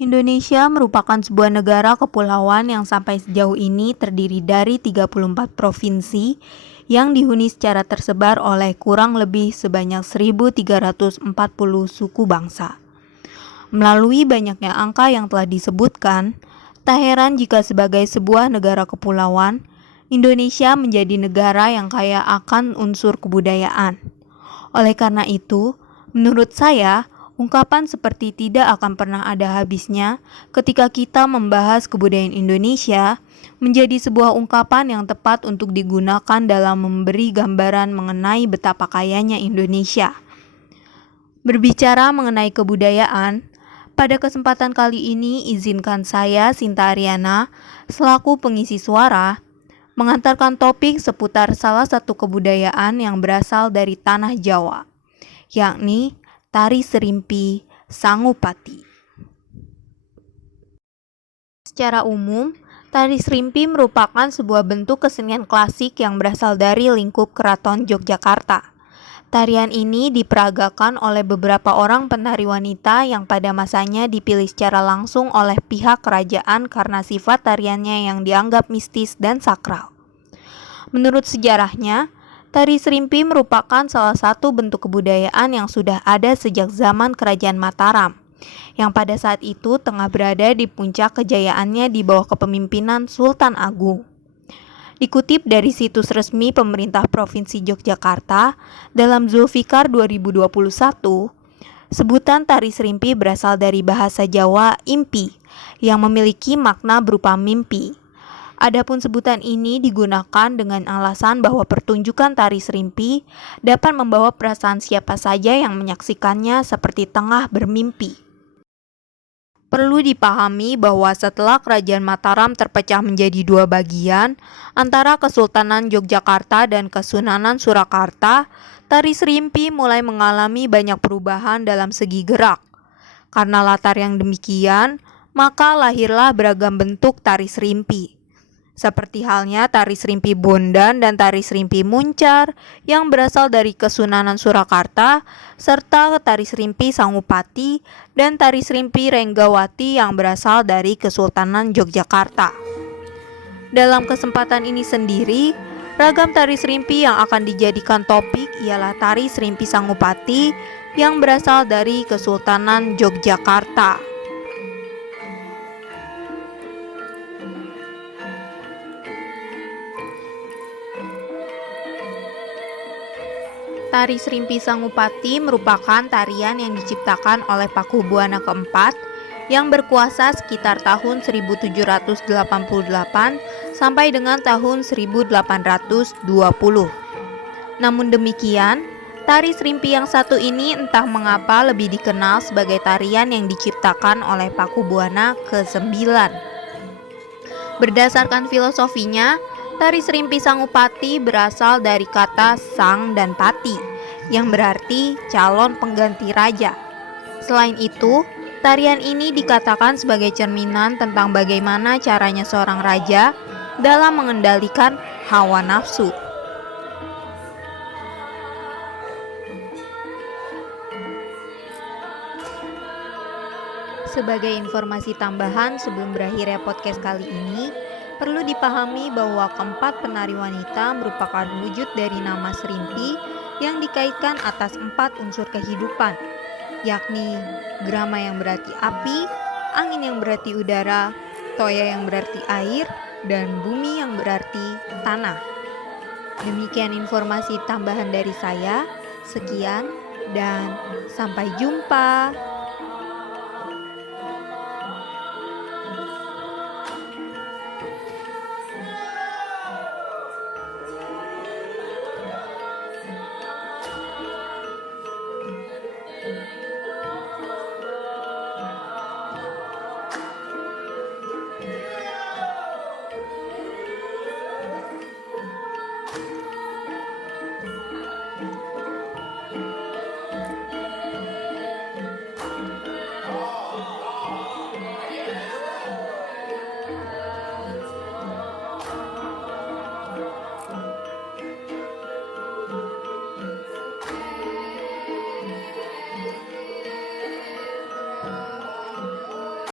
Indonesia merupakan sebuah negara kepulauan yang sampai sejauh ini terdiri dari 34 provinsi yang dihuni secara tersebar oleh kurang lebih sebanyak 1.340 suku bangsa. Melalui banyaknya angka yang telah disebutkan, tak heran jika sebagai sebuah negara kepulauan, Indonesia menjadi negara yang kaya akan unsur kebudayaan. Oleh karena itu, menurut saya, ungkapan seperti tidak akan pernah ada habisnya ketika kita membahas kebudayaan Indonesia menjadi sebuah ungkapan yang tepat untuk digunakan dalam memberi gambaran mengenai betapa kayanya Indonesia. Berbicara mengenai kebudayaan, pada kesempatan kali ini izinkan saya, Sinta Ariana, selaku pengisi suara, mengantarkan topik seputar salah satu kebudayaan yang berasal dari tanah Jawa, yakni tari serimpi Sangupati. Secara umum, tari serimpi merupakan sebuah bentuk kesenian klasik yang berasal dari lingkup Keraton Yogyakarta. Tarian ini diperagakan oleh beberapa orang penari wanita yang pada masanya dipilih secara langsung oleh pihak kerajaan karena sifat tariannya yang dianggap mistis dan sakral. Menurut sejarahnya, tari serimpi merupakan salah satu bentuk kebudayaan yang sudah ada sejak zaman Kerajaan Mataram, yang pada saat itu tengah berada di puncak kejayaannya di bawah kepemimpinan Sultan Agung. Dikutip dari situs resmi pemerintah Provinsi Yogyakarta, dalam Zulfikar 2021, sebutan tari serimpi berasal dari bahasa Jawa impi, yang memiliki makna berupa mimpi. Adapun sebutan ini digunakan dengan alasan bahwa pertunjukan tari serimpi dapat membawa perasaan siapa saja yang menyaksikannya seperti tengah bermimpi. Perlu dipahami bahwa setelah Kerajaan Mataram terpecah menjadi dua bagian, antara Kesultanan Yogyakarta dan Kesunanan Surakarta, tari serimpi mulai mengalami banyak perubahan dalam segi gerak. Karena latar yang demikian, maka lahirlah beragam bentuk tari serimpi. Seperti halnya tari serimpi Bondan dan tari serimpi Muncar yang berasal dari Kesunanan Surakarta, serta tari serimpi Sangupati dan tari serimpi Renggawati yang berasal dari Kesultanan Yogyakarta. Dalam kesempatan ini sendiri, ragam tari serimpi yang akan dijadikan topik ialah tari serimpi Sangupati yang berasal dari Kesultanan Yogyakarta. Tari serimpi Sangupati merupakan tarian yang diciptakan oleh Pakubuwana keempat yang berkuasa sekitar tahun 1788 sampai dengan tahun 1820. Namun demikian, tari serimpi yang satu ini entah mengapa lebih dikenal sebagai tarian yang diciptakan oleh Pakubuwana ke-9. Berdasarkan filosofinya, tari serimpi Sangupati berasal dari kata sang dan pati, yang berarti calon pengganti raja. Selain itu, tarian ini dikatakan sebagai cerminan tentang bagaimana caranya seorang raja dalam mengendalikan hawa nafsu. Sebagai informasi tambahan sebelum berakhirnya podcast kali ini, perlu dipahami bahwa keempat penari wanita merupakan wujud dari nama serimpi yang dikaitkan atas 4 unsur kehidupan, yakni grama yang berarti api, angin yang berarti udara, toya yang berarti air, dan bumi yang berarti tanah. Demikian informasi tambahan dari saya. Sekian dan sampai jumpa.